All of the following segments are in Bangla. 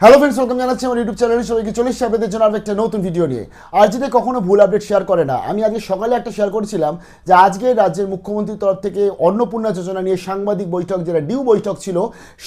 হ্যালো ফ্রেন্ডস, ওয়েলকাম জানাচ্ছি আমার ইউটিউব চ্যানেলে সবাইকে। চলে এসেছি আপনাদের জন্য একটা নতুন ভিডিও নিয়ে। আর যদি কখনো ভুল আপডেট শেয়ার করে না, আমি আজকে সকালে একটা শেয়ার করেছিলাম যে আজকে রাজ্যের মুখ্যমন্ত্রীর তরফ থেকে অন্নপূর্ণা যোজনা নিয়ে সাংবাদিক বৈঠক, যেটা ডিউ বৈঠক ছিল,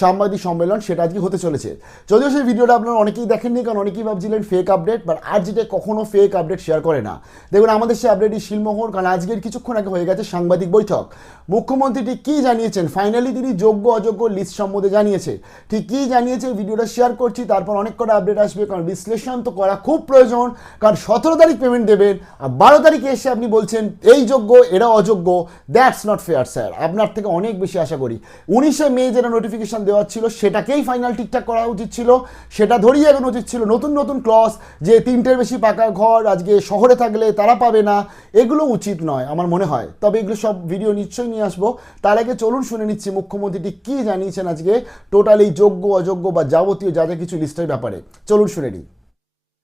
সাংবাদিক সম্মেলন, সেটা আজকে হতে চলেছে। যদিও সেই ভিডিওটা আপনারা অনেকেই দেখেননি, কারণ অনেকেই ভাবছিলেন ফেক আপডেট, বাট আর যেটা কখনো ফেক আপডেট শেয়ার করে না। দেখুন, আমাদের সেই আপডেটই শিলমোহর, কারণ আজকের কিছুক্ষণ আগে হয়ে গেছে সাংবাদিক বৈঠক। মুখ্যমন্ত্রীটি কি জানিয়েছেন, ফাইনালি তিনি যোগ্য অযোগ্য লিস্ট সম্বন্ধে জানিয়েছে। ঠিক কি জানিয়েছে ভিডিওটা শেয়ার করছি, তারপর অনেক কটা আপডেট আসবে, কারণ বিশ্লেষণ তো করা খুব প্রয়োজন। কারণ 17 তারিখ পেমেন্ট দেবেন, আর 12 তারিখে এসে আপনি বলছেন এই যোগ্য এরা অযোগ্য। দ্যাটস নট ফেয়ার স্যার, আপনার থেকে অনেক বেশি আশা করি। 19শে মে যেটা নোটিফিকেশন দেওয়া ছিল সেটাকেই ফাইনাল ঠিকঠাক করা উচিত ছিল, সেটা ধরিয়ে এগোনো উচিত ছিল। নতুন নতুন ক্লস, যে 3টের বেশি পাকা ঘর আজকে শহরে থাকলে তারা পাবে না, এগুলো উচিত নয় আমার মনে হয়। তবে এগুলো সব ভিডিও নিশ্চয়ই নিয়ে আসবো। তার আগে চলুন শুনে নিচ্ছি মুখ্যমন্ত্রীটি কি জানিয়েছেন আজকে টোটাল এই যোগ্য অযোগ্য বা যাবতীয় যা যা কিছু লিস্টের ব্যাপারে। চলুন শুনে নিই।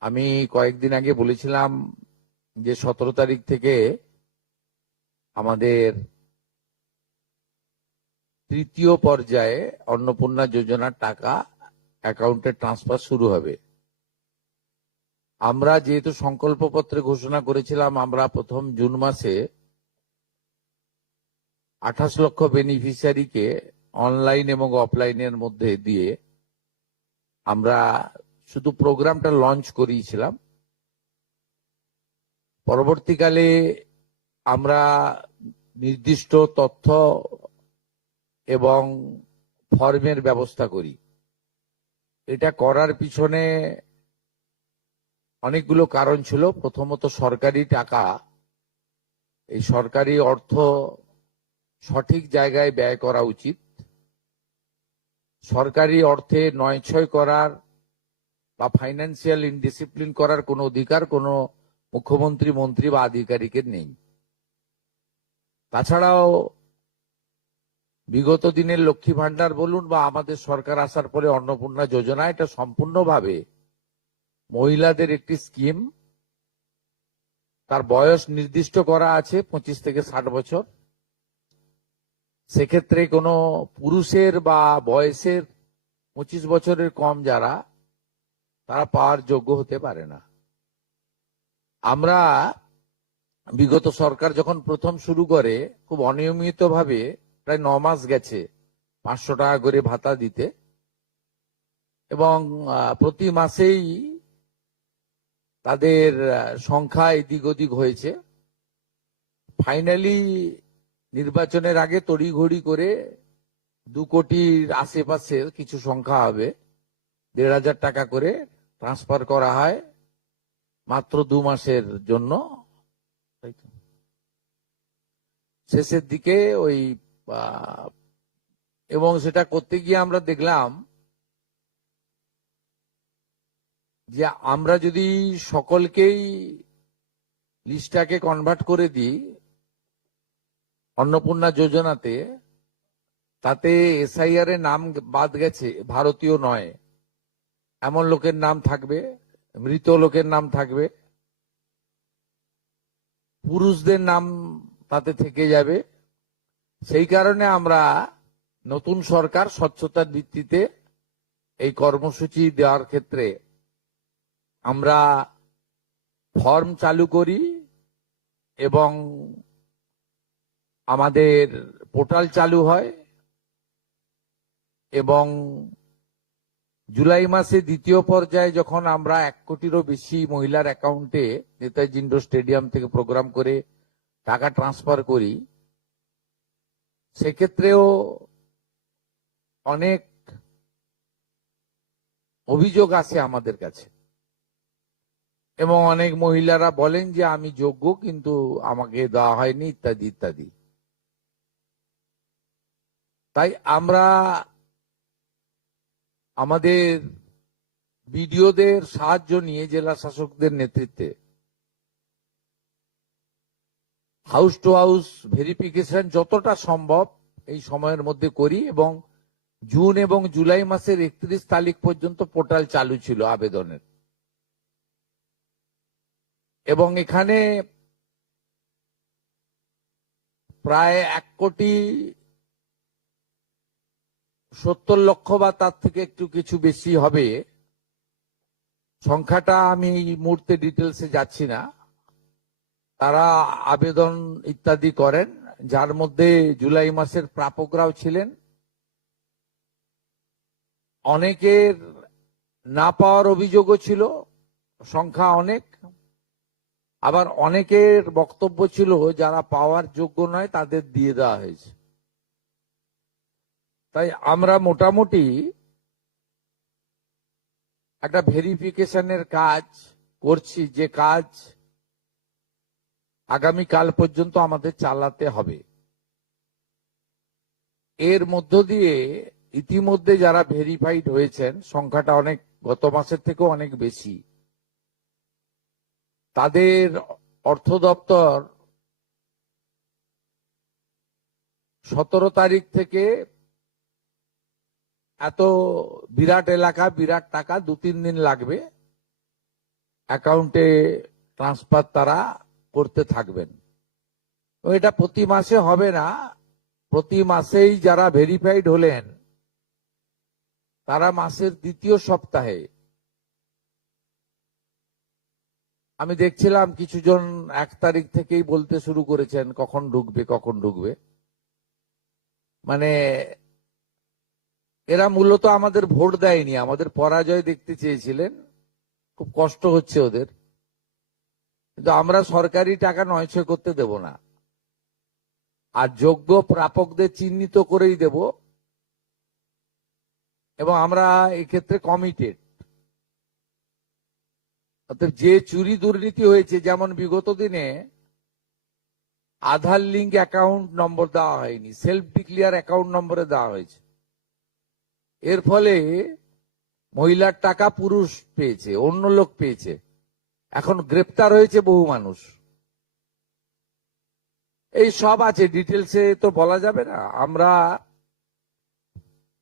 আমি কয়েকদিন আগে বলেছিলাম যে 17 তারিখ থেকে আমাদের তৃতীয় পর্যায়ে অন্নপূর্ণা যোজনার টাকা অ্যাকাউন্টে ট্রান্সফার শুরু হবে। আমরা যেহেতু সংকল্পপত্রে ঘোষণা করেছিলাম, আমরা প্রথম জুন মাসে 28 লক্ষ বেনিফিশিয়ারিকে অনলাইন এবং অফলাইনের মধ্যে দিয়ে আমরা শুধু প্রোগ্রামটা লঞ্চ করিয়েছিলাম। পরবর্তীকালে আমরা নির্দিষ্ট তথ্য এবং ফর্মের ব্যবস্থা করি। এটা করার পিছনে অনেকগুলো কারণ ছিল। প্রথমত, সরকারি টাকা, এই সরকারি অর্থ সঠিক জায়গায় ব্যয় করা উচিত। সরকারি অর্থে নয়ছয় করার বা ফাইন্যান্সিয়াল ইনডিসিপ্লিন করার কোনো অধিকার কোনো মুখ্যমন্ত্রী, মন্ত্রী বা আধিকারিকের নেই। তাছাড়াও বিগত দিনের লক্ষ্মী ভান্ডার বলুন বা আমাদের সরকার আসার পরে অন্নপূর্ণা যোজনা, এটা সম্পূর্ণভাবে মহিলাদের একটি স্কিম। তার বয়স নির্দিষ্ট করা আছে 25 থেকে 60 বছর। সেক্ষেত্রে কোনো পুরুষের বা বয়সের 25 বছরের কম যারা, তারা পাওয়ার যোগ্য হতে পারে না। আমরা বিগত সরকার যখন প্রথম শুরু করে, খুব অনিয়মিতভাবে প্রায় 9 মাস গেছে 500 টাকা করে ভাতা দিতে, এবং প্রতি মাসেই তাদের সংখ্যা এদিক ওদিক হয়েছে। ফাইনালি নির্বাচনের আগে তড়িঘড়ি করে 2 কোটির আশেপাশে কিছু সংখ্যা হবে, 1,500 টাকা করে ট্রান্সফার করা হয় মাত্র 2 মাসের জন্য। শেষের দিকে ওই এবং সেটা করতে গিয়ে আমরা দেখলাম যে আমরা যদি সকলকেই লিস্টটাকে কনভার্ট করে দিই অন্নপূর্ণা যোজনাতে, তাতে এসআইআর এর নাম বাদ গেছে, ভারতীয় নয় এমন লোকের নাম থাকবে, মৃত লোকের নাম থাকবে, পুরুষদের নাম তাতে থেকে যাবে। সেই কারণে আমরা নতুন সরকার স্বচ্ছতার ভিত্তিতে এই কর্মসূচি দেওয়ার ক্ষেত্রে আমরা ফর্ম চালু করি এবং আমাদের পোর্টাল চালু হয়, এবং জুলাই মাসে দ্বিতীয় পর্যায়ে যখন আমরা 1 কোটিরও বেশি মহিলার অ্যাকাউন্টে নেতাজি ইন্ডোর স্টেডিয়াম থেকে প্রোগ্রাম করে টাকা ট্রান্সফার করি, সেক্ষেত্রেও অনেক অভিযোগ আসে আমাদের কাছে, এবং অনেক মহিলারা বলেন যে আমি যোগ্য কিন্তু আমাকে দেওয়া হয়নি, ইত্যাদি ইত্যাদি। তাই আমরা আমাদের বিডিওদের সাহায্য নিয়ে জেলা শাসকদের নেতৃত্বে হাউস টু হাউস ভেরিফিকেশন যতটা সম্ভব এই সময়ের মধ্যে করি, এবং জুন এবং জুলাই মাসের 31 তারিখ পর্যন্ত পোর্টাল চালু ছিল আবেদনের। এবং এখানে প্রায় 1,70,00,000 বা তার থেকে একটু কিছু বেশি হবে সংখ্যাটা আমি এই মুহূর্তে ডিটেলসে যাচ্ছি না। তারা আবেদন ইত্যাদি করেন, যার মধ্যে জুলাই মাসের প্রাপকরাও ছিলেন। অনেকের না পাওয়ার অভিযোগও ছিল, সংখ্যা অনেক। আবার অনেকের বক্তব্য ছিল যারা পাওয়ার যোগ্য নয় তাদের দিয়ে দেওয়া হয়েছে। তাই আমরা মোটামুটি একটা ভেরিফিকেশনের কাজ করছি, যে কাজ আগামী কাল পর্যন্ত আমাদের চালাতে হবে। এর মধ্য দিয়ে ইতিমধ্যে যারা ভেরিফাইড হয়েছেন, সংখ্যাটা অনেক, গত মাসের থেকেও অনেক বেশি, তাদের অর্থ দপ্তর 17 তারিখ থেকে এত বিরাট এলাকা, বিরাট টাকা, 2-3 দিন লাগবে, অ্যাকাউন্টে ট্রান্সফার তারা করতে থাকবেন। এটা প্রতি মাসে হবে না, প্রতি মাসেই যারা ভেরিফাইড হলেন তারা মাসের দ্বিতীয় সপ্তাহে, আমি দেখছিলাম কিছুজন 1 তারিখ থেকেই বলতে শুরু করেছেন কখন ঢুকবে কখন ঢুকবে। মানে এরা মূলত আমাদের ভোট দেয়নি, আমাদের পরাজয় দেখতে চেয়েছিলেন। খুব কষ্ট হচ্ছে ওদের, কিন্তু আমরা সরকারি টাকা নয়ছয় করতে দেব না, আর যোগ্য প্রাপকদের চিহ্নিত করেই দেব। এবং আমরা এক্ষেত্রে কমিটেড। অর্থাৎ যে চুরি দুর্নীতি হয়েছে, যেমন বিগত দিনে আধার লিঙ্ক অ্যাকাউন্ট নম্বর দেওয়া হয়নি, সেলফ ডিক্লিয়ার অ্যাকাউন্ট নম্বরে দেওয়া হয়েছে। এর ফলে মহিলার টাকা পুরুষ পেয়েছে, অন্য লোক পেয়েছে, এখন গ্রেপ্তার হয়েছে বহু মানুষ। এই সব আছে, ডিটেলসে তো বলা যাবে না। আমরা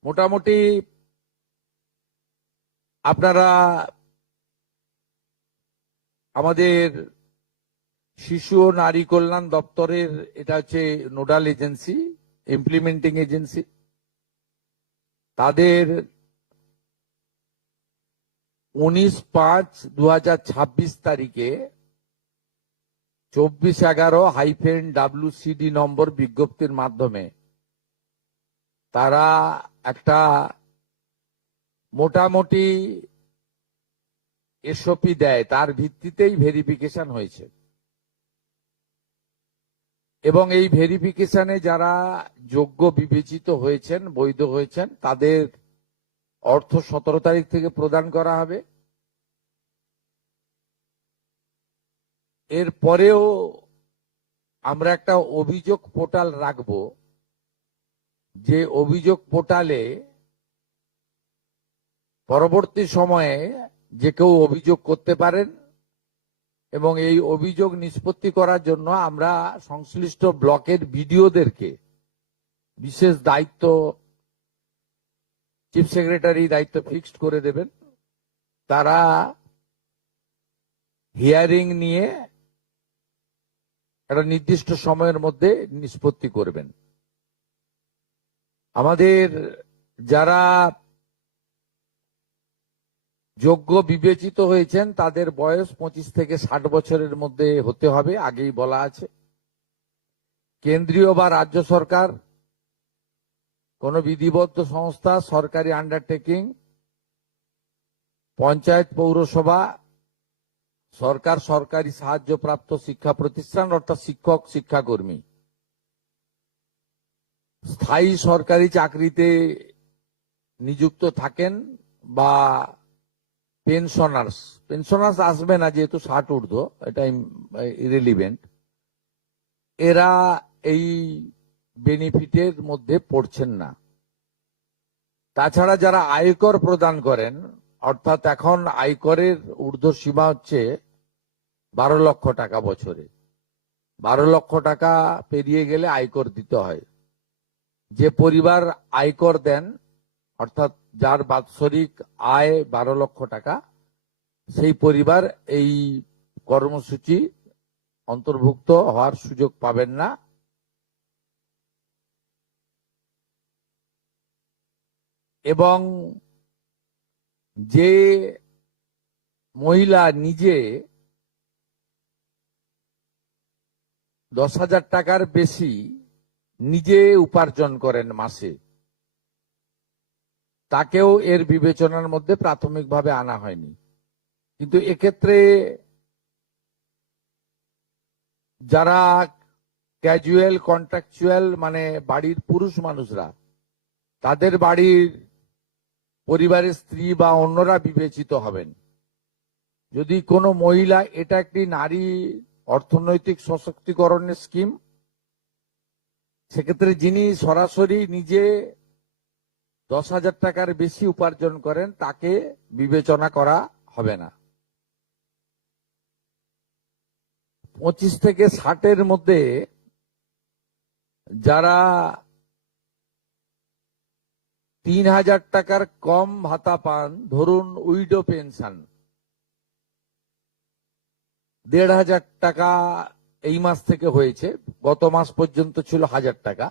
মোটামুটি, আপনারা আমাদের শিশু ও নারী কল্যাণ দপ্তরের, এটা হচ্ছে নোডাল এজেন্সি, ইমপ্লিমেন্টিং এজেন্সি, তাদের 19/5/2026 তারিখে 2411-WCD নম্বর বিজ্ঞপ্তির মাধ্যমে তারা একটা মোটামুটি এসওপি দেয়, তার ভিত্তিতেই ভেরিফিকেশন হয়েছে। এবং এই ভেরিফিকেশনে যারা যোগ্য বিবেচিত হয়েছেন, বৈধ হয়েছেন, তাদের অর্থ 17 তারিখ থেকে প্রদান করা হবে। এর পরেও আমরা একটা অভিযোগ পোর্টাল রাখব, যে অভিযোগ পোর্টালে পরবর্তী সময়ে যে কেউ অভিযোগ করতে পারেন, এবং এই অভিযোগ নিষ্পত্তি করার জন্য আমরা সংশ্লিষ্ট ব্লকের বিডিওদেরকে বিশেষ দায়িত্ব, চিফ সেক্রেটারি দায়িত্ব ফিক্সড করে দেবেন। তারা হিয়ারিং নিয়ে একটা নির্দিষ্ট সময়ের মধ্যে নিষ্পত্তি করবেন। আমাদের যারা যোগ্য বিবেচিত হয়েছেন তাদের বয়স 25 থেকে 60 বছরের মধ্যে হতে হবে, আগেই বলা আছে। কেন্দ্রীয় বা রাজ্য সরকার, কোন বিধিবদ্ধ সংস্থা, সরকারি আন্ডারটেকিং, পঞ্চায়েত, পৌরসভা, সরকার, সরকারি সাহায্যপ্রাপ্ত শিক্ষা প্রতিষ্ঠান অর্থাৎ শিক্ষক, শিক্ষাকর্মী, স্থায়ী সরকারি চাকরিতে নিযুক্ত থাকেন, বা পেনশনার্স আসবে না যেহেতু 60 ঊর্ধ্ব, এটা ইরেলিভেন্ট, এরা এই বেনিফিটের মধ্যে পড়ছেন না। তাছাড়া যারা আয়কর প্রদান করেন, অর্থাৎ এখন আয়করের ঊর্ধ্ব সীমা হচ্ছে 12 লক্ষ টাকা বছরে, 12 লক্ষ টাকা পেরিয়ে গেলে আয়কর দিতে হয়। যে পরিবার আয়কর দেন, অর্থাৎ যার বাৎসরিক আয় 12 লক্ষ টাকা, সেই পরিবার এই কর্মসূচি অন্তর্ভুক্ত হওয়ার সুযোগ পাবেন না। এবং যে মহিলা নিজে 10,000 টাকার বেশি নিজে উপার্জন করেন মাসে, তাকেও এর বিবেচনার মধ্যে প্রাথমিকভাবে আনা হয়নি। কিন্তু এক্ষেত্রে যারা ক্যাজুয়াল কন্ট্রাকচুয়াল মানে বাড়ির পুরুষ মানুষরা, তাদের বাড়ির পরিবারের স্ত্রী বা অন্যরা বিবেচিত হবেন। যদি কোনো মহিলা, এটা একটি নারী অর্থনৈতিক সশক্তিকরণের স্কিম, সেক্ষেত্রে যিনি সরাসরি নিজে 10,000 টাকার বেশি উপার্জন করেন তাকে বিবেচনা করা হবে না। 25 থেকে 60-এর মধ্যে যারা 3,000 টাকার কম ভাতা পান, ধরুন উইডো পেনশন 1,500 টাকা এই মাস থেকে হয়েছে, গত মাস পর্যন্ত ছিল 1,000 টাকা,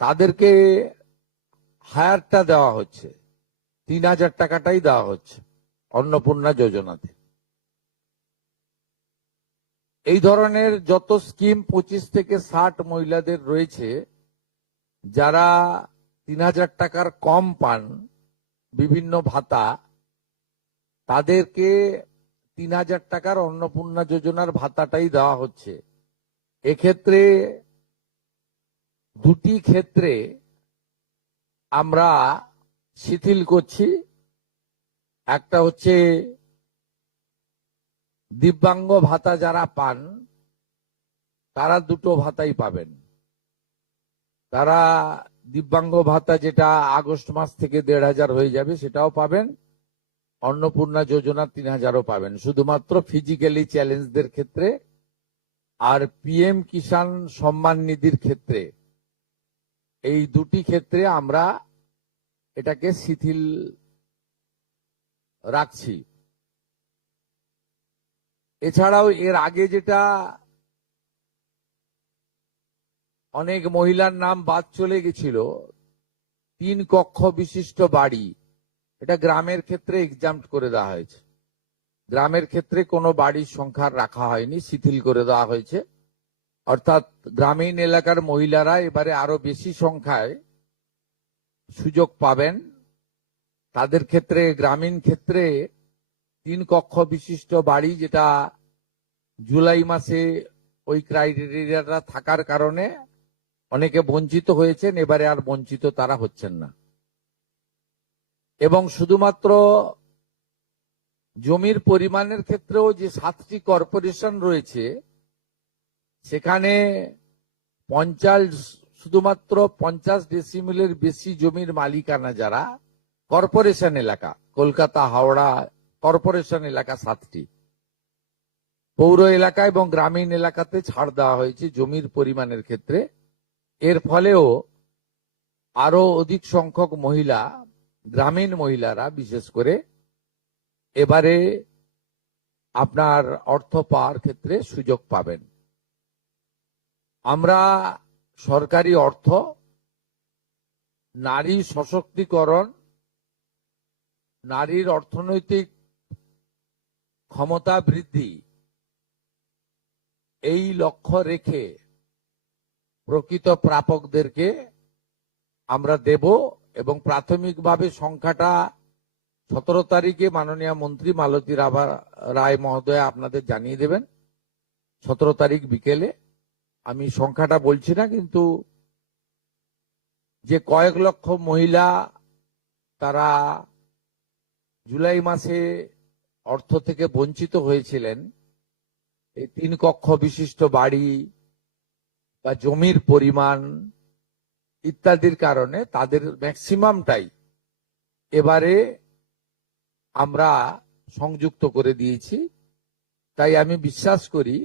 তাদেরকে হায়ারটা দেওয়া হচ্ছে, 3,000 টাকাটাই দেওয়া হচ্ছে অন্নপূর্ণা যোজনাতে। এই ধরনের যত স্কিম 25 থেকে 60 মহিলাদের রয়েছে, যারা 3,000 টাকার কম পান বিভিন্ন ভাতা, তাদেরকে 3,000 টাকার অন্নপূর্ণা যোজনার ভাতাটাই দেওয়া হচ্ছে। এক্ষেত্রে দুটি ক্ষেত্রে আমরা শিথিল করছি। একটা হচ্ছে দিব্যাঙ্গ ভাতা যারা পান তারা দুটো ভাতাই পাবেন। তারা দিব্যাঙ্গ ভাতা যেটা আগস্ট মাস থেকে 1,500 হয়ে যাবে সেটাও পাবেন, অন্নপূর্ণা যোজনা 3,000ও পাবেন, শুধুমাত্র ফিজিক্যালি চ্যালেঞ্জদের ক্ষেত্রে। আর পিএম কিষাণ সম্মান নিধির ক্ষেত্রে, এই দুটি ক্ষেত্রে আমরা এটাকে শিথিল রাখছি। এছাড়াও এর আগে যেটা অনেক মহিলার নাম বাদ চলে গেছিল, 3 কক্ষ বিশিষ্ট বাড়ি, এটা গ্রামের ক্ষেত্রে এক্সাম্পট করে দেওয়া হয়েছে। গ্রামের ক্ষেত্রে কোনো বাড়ির সংখ্যা রাখা হয়নি, শিথিল করে দেওয়া হয়েছে। অর্থাৎ গ্রামীণ এলাকার মহিলারা এবারে আরো বেশি সংখ্যায় সুযোগ পাবেন। তাদের ক্ষেত্রে, গ্রামীণ ক্ষেত্রে 3 কক্ষ বিশিষ্ট বাড়ি, যেটা জুলাই মাসে ওই ক্রাইটেরিয়াটা থাকার কারণে অনেকে বঞ্চিত হয়েছেন, এবারে আর বঞ্চিত তারা হচ্ছেন না। এবং শুধুমাত্র জমির পরিমাণের ক্ষেত্রেও যে 7টি কর্পোরেশন রয়েছে, সেখানে শুধুমাত্র 50 ডেসিমেলের বেশি জমির মালিকানা যারা কর্পোরেশন এলাকা, কলকাতা হাওড়া কর্পোরেশন এলাকা 7টি, পৌর এলাকা এবং গ্রামীণ এলাকাতে ছাড় দেওয়া হয়েছে জমির পরিমাণের ক্ষেত্রে। এর ফলেও আরো অধিক সংখ্যক মহিলা, গ্রামীণ মহিলারা বিশেষ করে, এবারে আপনার অর্থ পাওয়ার ক্ষেত্রে সুযোগ পাবেন। আমরা সরকারি অর্থ, নারী সশক্তিকরণ, নারীর অর্থনৈতিক ক্ষমতা বৃদ্ধি, এই লক্ষ্য রেখে প্রকৃত প্রাপকদেরকে আমরা দেব। এবং প্রাথমিকভাবে সংখ্যাটা 17 তারিখে মাননীয় মন্ত্রী মালতী রায় মহোদয় আপনাদের জানিয়ে দেবেন। 17 তারিখ বিকেলে, আমি সংখ্যাটা বলছি না, কিন্তু যে কয়েক লক্ষ মহিলা তারা জুলাই মাসে অর্থ থেকে বঞ্চিত হয়েছিলেন, এই 3 কক্ষ বিশিষ্ট বাড়ি বা জমির পরিমাণ ইত্যাদির কারণে তাদের ম্যাক্সিমামটাই এবারে আমরা সংযুক্ত করে দিয়েছি। তাই আমি বিশ্বাস করি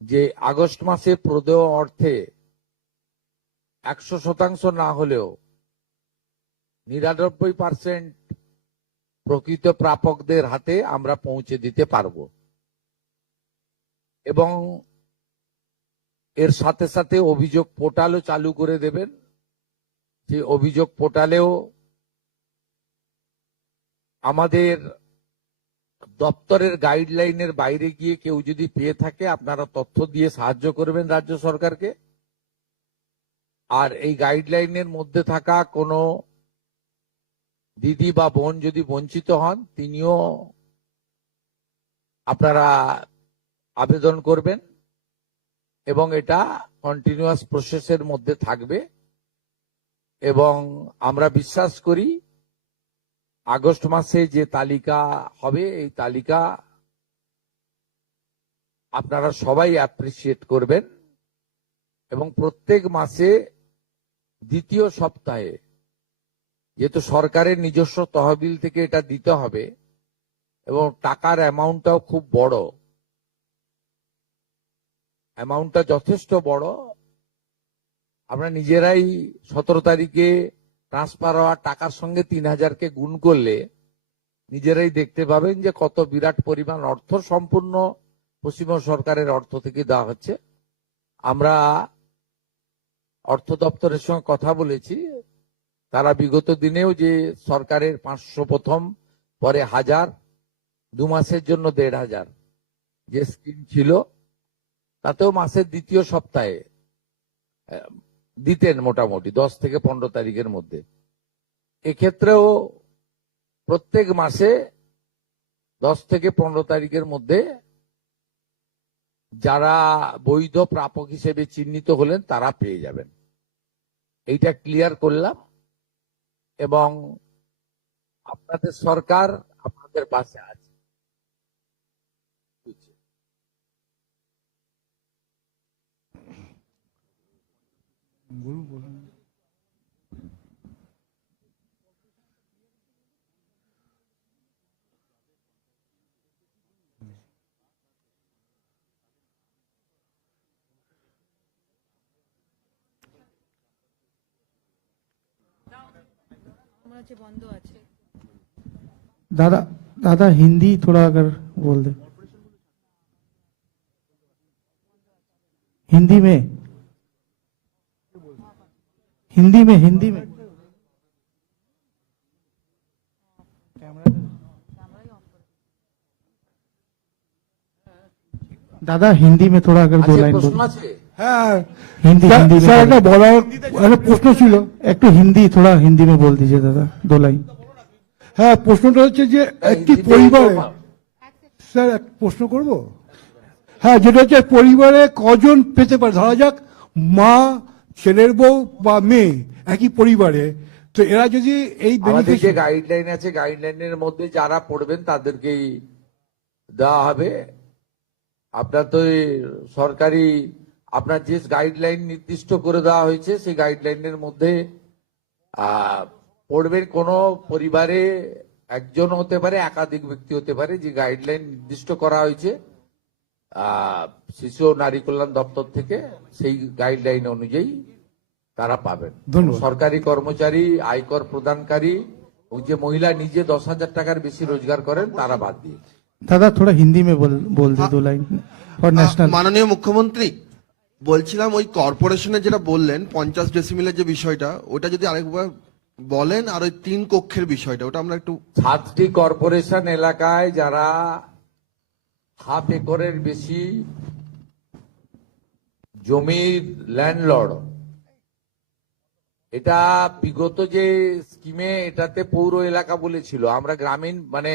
যে আগস্ট মাসে প্রদেয় অর্থে 100% না হলেও 99% প্রকৃত প্রাপকদের হাতে আমরা পৌঁছে দিতে পারব। এবং এর সাথে সাথে অভিযোগ পোর্টালও চালু করে দেবেন। যে অভিযোগ পোর্টালেও আমাদের দপ্তরের গাইডলাইনের বাইরে গিয়ে কেউ যদি পেয়ে থাকে আপনারা তথ্য দিয়ে সাহায্য করবেন রাজ্য সরকারকে। আর এই গাইডলাইনের মধ্যে থাকা কোনো দিদি বা বোন যদি বঞ্চিত হন তিনিও আপনারা আবেদন করবেন এবং এটা কন্টিনিউয়াস প্রসেসের মধ্যে থাকবে এবং আমরা বিশ্বাস করি আগস্ট মাসে যে তালিকা হবে এই তালিকা আপনারা সবাই অ্যাপ্রিসিয়েট করবেন এবং প্রত্যেক মাসে দ্বিতীয় সপ্তাহে যেহেতু সরকারের নিজস্ব তহবিল থেকে এটা দিতে হবে এবং টাকার অ্যামাউন্টটাও খুব বড়, অ্যামাউন্টটা যথেষ্ট বড়। আমরা নিজেরাই 17 তারিখে ট্রান্সফার হওয়া টাকার সঙ্গে 3000কে গুণ করলে নিজেরাই দেখতে পাবেন যে কত বিরাট পরিমাণ অর্থ সম্পূর্ণ পশ্চিমবঙ্গ সরকারের অর্থ থেকে দেওয়া হচ্ছে। আমরা অর্থ দপ্তরের সঙ্গে কথা বলেছি, তারা বিগত দিনেও যে সরকারের 500 প্রথম, পরে 1000, 2 মাসের জন্য 1500 যে স্কিম ছিল তাতেও মাসের দ্বিতীয় সপ্তাহে দিতেন মোটামুটি 10 থেকে 15 তারিখের মধ্যে। এক্ষেত্রেও প্রত্যেক মাসে 10 থেকে 15 তারিখের মধ্যে যারা বৈধ প্রাপক হিসেবে চিহ্নিত হলেন তারা পেয়ে যাবেন। এইটা ক্লিয়ার করলাম এবং আপনাদের সরকার আপনাদের পাশে আছে। बंद আছে। दादा दादा हिंदी थोड़ा अगर बोल दे, हिंदी में हिंदी में हिंदी में दादा हिंदी में थोड़ा अगर 2 लाइन প্রশ্ন बोल। আছে? হ্যাঁ हिंदी हिंदी স্যার में একটা বলার একটা প্রশ্ন ছিল। एक तो हिंदी थोड़ा हिंदी में बोल दीजिए दादा 2 लाइन। হ্যাঁ প্রশ্নটা হচ্ছে যে একটি হিন্দিতে পরিবারে স্যার এক প্রশ্ন করব। হ্যাঁ যেটা হচ্ছে পরিবারে কজন পেতে পারে, ধরা যাক মা, ছেলের বউ বা মেয়ে একই পরিবারে, তো এরা যদি এই আমাদের যে বেনিফিশিয়ারি গাইডলাইন আছে গাইডলাইনের মধ্যে যারা পড়বেন তাদেরকেই দেওয়া হবে। আপনার তো এই সরকারি আপনার যে গাইডলাইন নির্দিষ্ট করে দেওয়া হয়েছে সেই গাইডলাইনের মধ্যে পড়বেন। কোন পরিবারে একজন হতে পারে, একাধিক ব্যক্তি হতে পারে, যে গাইডলাইন নির্দিষ্ট করা হয়েছে শিশু ও নারী কল্যাণ দপ্তর থেকে, সেই গাইডলাইন অনুযায়ী তারা পাবেন। ধন্যবাদ। সরকারি কর্মচারী, আয়কর প্রদানকারী ও যে মহিলা নিজে 10,000 টাকার বেশি রোজগার করেন তারা বাদ দিয়ে। दादा थोड़ा हिंदी में बोल दे 2 लाइन फॉर नेशनल। মাননীয় মুখ্যমন্ত্রী, বলছিলাম ওই কর্পোরেশনের যেটা বললেন 50 ডেসিমিলের যে বিষয়টা, ওটা যদি আরেকবার বলেন, আর ওই 3 কক্ষের বিষয়টা ওটা আমরা একটু। 7টি কর্পোরেশন এলাকায় যারা হাফ একরের বেশি জমির ল্যান্ডলর্ড, এটা বিগত যে স্কিমে এটাতে পৌর এলাকা বলেছিল, আমরা গ্রামীণ মানে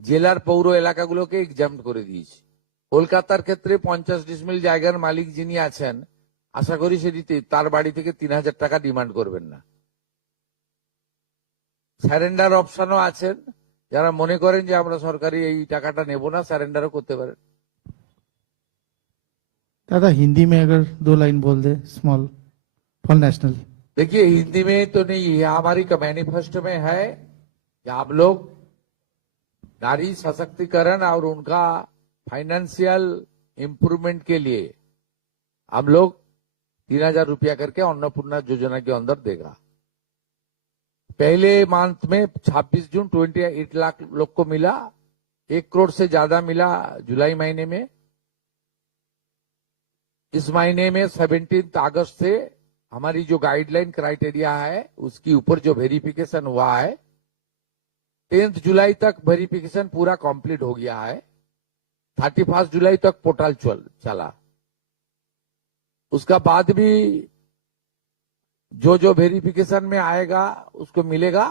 জেলার পৌর এলাকাগুলোকে এক্সাম্পট করে দিয়েছি। কলকাতার ক্ষেত্রে 50 ডিসমিল জায়গার মালিক যিনি আছেন, আশা করি সেটিতে তার বাড়ি থেকে 3000 টাকা ডিমান্ড করবেন না। স্যারেন্ডার অপশনও আছেন, যারা মনে করেন যে আমরা সরকারি এই টাকাটা নেব না, স্যারেন্ডারও করতে পারেন। दादा हिंदी में अगर 2 लाइन बोल दे स्मॉल फॉर नेशनल। देखिए हिंदी में तो नहीं है, हमारी मैनिफेस्टो में है कि आप लोग नारी सशक्तिकरण और उनका फाइनेंशियल इम्प्रूवमेंट के लिए हम लोग 3000 रुपया करके अन्नपूर्णा योजना के अंदर देगा। पहले मंथ में 26 जून 28 लाख लोग को मिला, 1 करोड़ से ज्यादा मिला जुलाई महीने में। इस महीने में 17 अगस्त से हमारी जो गाइडलाइन क्राइटेरिया है उसके ऊपर जो वेरिफिकेशन हुआ है, 10 जुलाई तक वेरिफिकेशन पूरा कंप्लीट हो गया है। 31 जुलाई तक पोर्टल चला। उसका बाद भी जो जो वेरिफिकेशन में आएगा उसको मिलेगा।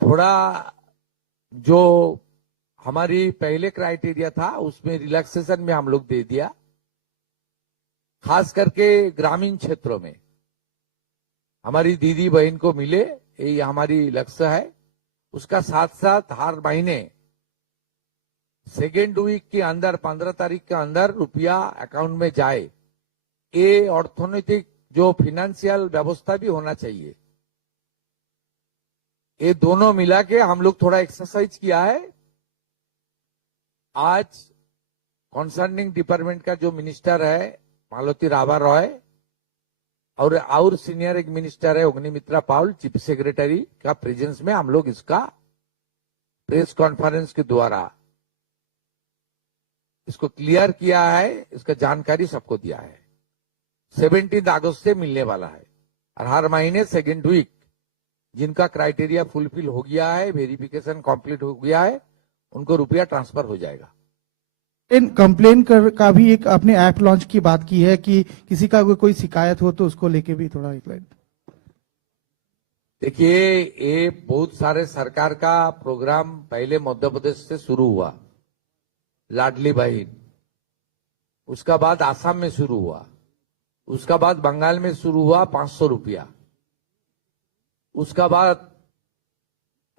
थोड़ा जो हमारी पहले क्राइटेरिया था उसमें रिलैक्सेशन में हम लोग दे दिया, खास करके ग्रामीण क्षेत्रों में हमारी दीदी बहन को मिले, यही हमारी लक्ष्य है। उसका साथ साथ हर महीने सेकेंड वीक के अंदर 15 तारीख के अंदर रुपया अकाउंट में जाए, ये अर्थनैतिक जो फाइनेंशियल व्यवस्था भी होना चाहिए। ये दोनों मिला के हम लोग थोड़ा एक्सरसाइज किया है। आज कंसर्निंग डिपार्टमेंट का जो मिनिस्टर है मालती राबा रॉय और सीनियर एक मिनिस्टर है अग्निमित्रा पाउल, चीफ सेक्रेटरी का प्रेजेंस में हम लोग इसका प्रेस कॉन्फ्रेंस के द्वारा इसको क्लियर किया है, इसका जानकारी सबको दिया है। 17 अगस्त से मिलने वाला है और हर महीने सेकेंड वीक जिनका क्राइटेरिया फुलफिल हो गया है, वेरिफिकेशन कंप्लीट हो गया है, उनको रुपया ट्रांसफर हो जाएगा। इन कंप्लेन का भी एक आपने ऐप लॉन्च की बात की है कि किसी का कोई शिकायत हो तो उसको लेके भी थोड़ा एक लाइन। देखिए, ये बहुत सारे सरकार का प्रोग्राम पहले मध्य प्रदेश से शुरू हुआ, लाडली बहन, उसका बाद आसाम में शुरू हुआ, उसका बाद बंगाल में शुरू हुआ 500 रुपया, उसका बाद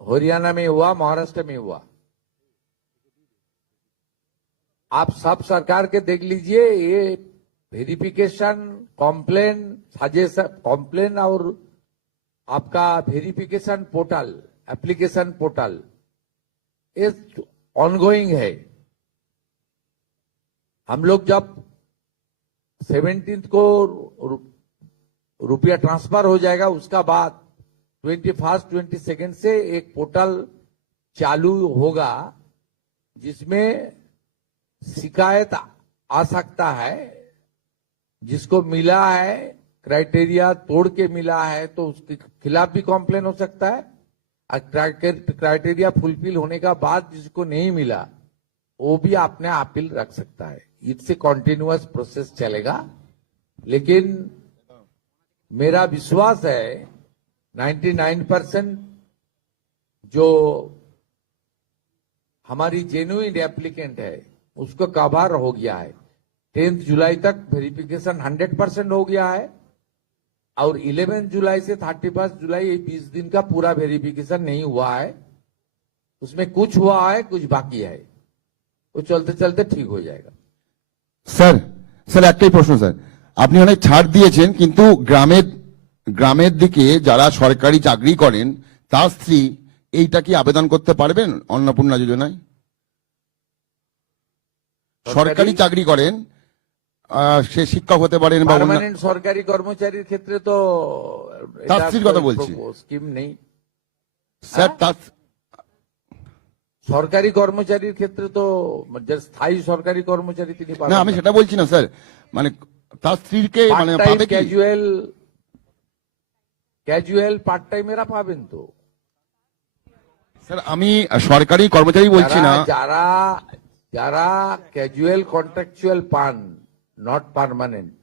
हरियाणा में हुआ, महाराष्ट्र में हुआ। आप सब सरकार के देख लीजिए, ये वेरिफिकेशन, कॉम्प्लेन, सजेशन, कॉम्प्लेन और आपका वेरिफिकेशन पोर्टल, एप्लीकेशन पोर्टल, ये ऑनगोइंग है। हम लोग जब 17 को रुपया ट्रांसफर हो जाएगा, उसका बाद 21, 22 से एक पोर्टल चालू होगा जिसमें शिकायत आ सकता है। जिसको मिला है, क्राइटेरिया तोड़ के मिला है, तो उसके खिलाफ भी कॉम्प्लेन हो सकता है। और क्राइटेरिया फुलफिल होने का बाद जिसको नहीं मिला वो भी अपने अपील रख सकता है। इससे कॉन्टिन्यूअस प्रोसेस चलेगा। लेकिन मेरा विश्वास है 99% जो हमारी जेन्युइन एप्लीकेंट है उसको कवर हो गया है। 10 जुलाई तक वेरिफिकेशन 100% हो गया है और 11 जुलाई से 31 जुलाई ये 20 दिन का पूरा वेरिफिकेशन नहीं हुआ है। उसमें कुछ हुआ है, कुछ बाकी है, वो चलते चलते ठीक हो जाएगा। স্যার একটাই প্রশ্ন স্যার, আপনি অনেক ছাড় দিয়েছেন কিন্তু গ্রামের দিকে যারা সরকারি চাকরি করেন তার স্ত্রী এইটা কি আবেদন করতে পারবেন অন্নপূর্ণা যোজনায়? সরকারি চাকরি করেন, সে শিক্ষক হতে পারেন বা পার্মানেন্ট সরকারি কর্মচারীর ক্ষেত্রে তো তার স্ত্রীর কথা বলছি স্কিম নেই স্যার। তার সরকারি কর্মচারীর ক্ষেত্রে তো যে স্থায়ী সরকারি কর্মচারী তিনি না, আমি সেটা বলছি না স্যার, মানে তার স্ত্রীকে মানে পাবে কি? ক্যাজুয়াল পার্ট টাইম এরা পাবেন তো স্যার। আমি সরকারি কর্মচারী বলছি না, যারা যারা ক্যাজুয়াল কন্ট্রাকচুয়াল পান, নট পার্মানেন্ট,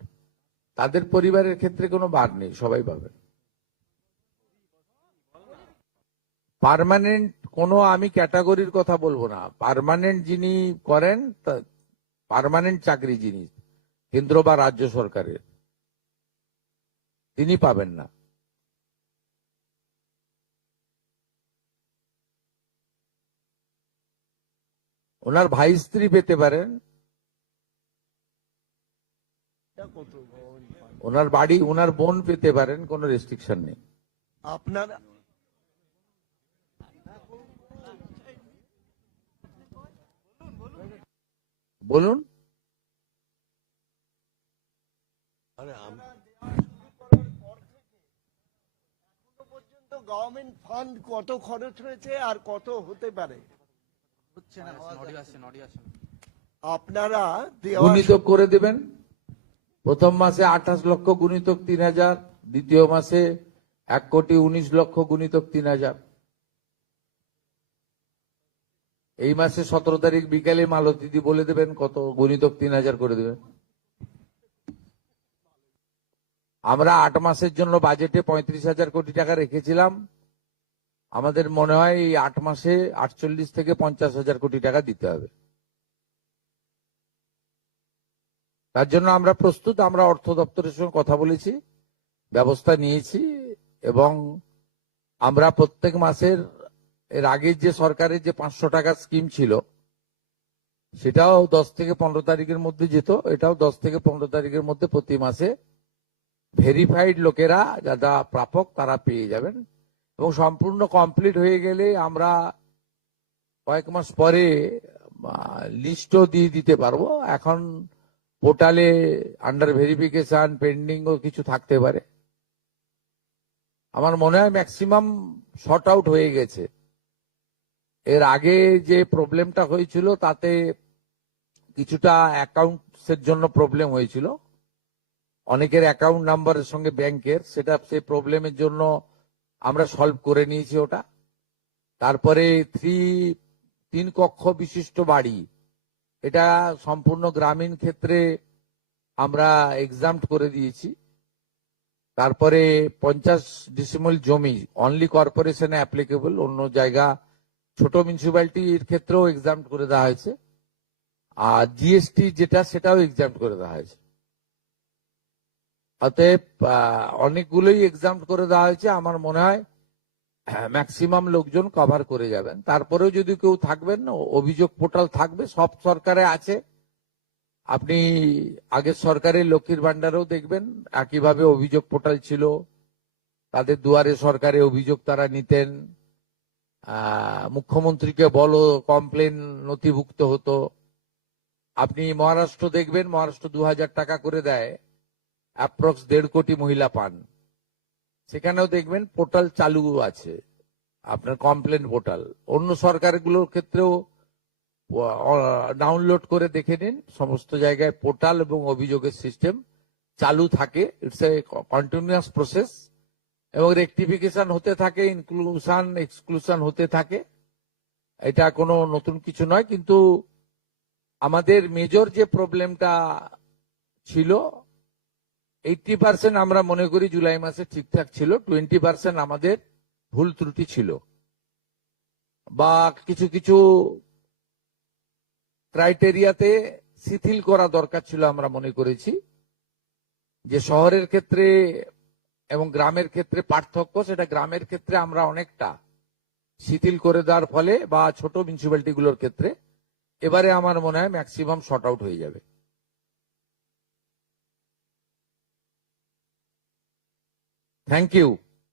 তাদের পরিবারের ক্ষেত্রে কোনো বার নেই, সবাই পাবেন। পার্মানেন্ট কোনো আমি ক্যাটাগরির কথা বলবো না। পার্মানেন্ট যিনি করেন, পার্মানেন্ট চাকরি যিনি কেন্দ্র বা রাজ্য সরকারের, তিনি পাবেন না। ওনার ভাই স্ত্রী পেতে পারেন, ওনার বাড়ি, ওনার বোন পেতে পারেন, কোনো রেস্ট্রিকশন নেই। আপনার বলুন। গভর্নমেন্ট ফান্ড কত খরচ হয়েছে আর কত হতে পারে আপনারা গুণিতক করে দেবেন। প্রথম মাসে 28 লক্ষ গুণিতক 3000, দ্বিতীয় মাসে 1,19,00,000 গুণিতক 3000। এই মাসে 17 তারিখ বিকালে মালতীদি বলে দেবেন কত গণিতক 3000 করে দেবেন। আমরা 8 মাসের জন্য বাজেটে 35,000 কোটি টাকা রেখেছিলাম। আমাদের মনে হয় এই 8 মাসে 48 থেকে 50,000 কোটি টাকা দিতে হবে। তার জন্য আমরা প্রস্তুত। আমরা অর্থ দপ্তরের সঙ্গে কথা বলেছি, ব্যবস্থা নিয়েছি, এবং আমরা প্রত্যেক মাসের এর আগে যে সরকারের যে 500 টাকার স্কিম ছিল সেটাও 10 থেকে 15 তারিখের মধ্যে যেত, এটাও 10 থেকে 15 তারিখের মধ্যে প্রতি মাসে ভেরিফাইড লোকেরা যারা প্রাপক তারা পেয়ে যাবেন, এবং সম্পূর্ণ কমপ্লিট হয়ে গেলে আমরা কয়েক মাস পরে লিস্টও দিয়ে দিতে পারবো। এখন পোর্টালে আন্ডার ভেরিফিকেশন পেন্ডিং ও কিছু থাকতে পারে। আমার মনে হয় ম্যাক্সিমাম শর্ট আউট হয়ে গেছে। এর আগে যে প্রবলেমটা হয়েছিল তাতে কিছুটা অ্যাকাউন্টসের জন্য প্রবলেম হয়েছিল, অনেকের অ্যাকাউন্ট নাম্বারের সঙ্গে ব্যাংকের, সেটা সেই প্রবলেমের জন্য আমরা সলভ করে নিয়েছি ওটা। তারপরে 3 কক্ষ বিশিষ্ট বাড়ি, এটা সম্পূর্ণ গ্রামীণ ক্ষেত্রে আমরা এক্সাম্পট করে দিয়েছি। তারপরে 50 ডিসিমিল জমি অনলি কর্পোরেশনে অ্যাপ্লিকেবল, অন্য জায়গা ছোট মিউনিসিপ্যালিটির ক্ষেত্রেও এক্সাম্পট করে দেওয়া হয়েছে। আর জিএসটি যেটা সেটাও এক্সাম্পট করে দেওয়া হয়েছে। অতএব অনেকগুলোই এক্সাম্পট করে দেওয়া হয়েছে। আমার মনে হয় ম্যাক্সিমাম লোকজন কভার করে যাবেন। তারপরেও যদি কেউ থাকবেন, অভিযোগ পোর্টাল থাকবে, সব সরকারে আছে। আপনি আগের সরকারের লক্ষ্মীর ভান্ডারেও দেখবেন একইভাবে অভিযোগ পোর্টাল ছিল, তাদের দুয়ারে সরকারে অভিযোগ তারা নিতেন, মুখ্যমন্ত্রীকে বলো কমপ্লেন নথিভুক্ত হতো। আপনি মহারাষ্ট্র দেখবেন, মহারাষ্ট্র 2000 টাকা করে দেয়, অ্যাপ্রক্স 1.5 কোটি মহিলা পান। সেখানেও দেখবেন পোর্টাল চালু আছে, আপনার কমপ্লেন পোর্টাল। অন্য সরকারগুলোর ক্ষেত্রেও ডাউনলোড করে দেখে নিন, সমস্ত জায়গায় পোর্টাল এবং অভিযোগের সিস্টেম চালু থাকে। ইটস এ কন্টিনিউয়াস প্রসেস, এবং রেকটিফিকেশন হতে থাকে, ইনক্লুশন এক্সক্লুশন হতে থাকে। এটা কোনো নতুন কিছু নয়। কিন্তু আমাদের মেজর যে প্রবলেমটা ছিল, 80% আমরা মনে করি জুলাই মাসে ঠিকঠাক ছিল, 20% আমাদের ভুল ত্রুটি ছিল, বা কিছু কিছু ক্রাইটেরিয়াতে শিথিল করা দরকার ছিল। আমরা মনে করেছি যে শহরের ক্ষেত্রে এবং গ্রামের ক্ষেত্রে পার্থক্য, সেটা গ্রামের ক্ষেত্রে আমরা অনেকটা শিথিল করে দেওয়ার ফলে, বা ছোট মিউনিসিপ্যালিটিগুলোর ক্ষেত্রে এবারে আমার মনে হয় ম্যাক্সিমাম শর্ট আউট হয়ে যাবে। Thank you.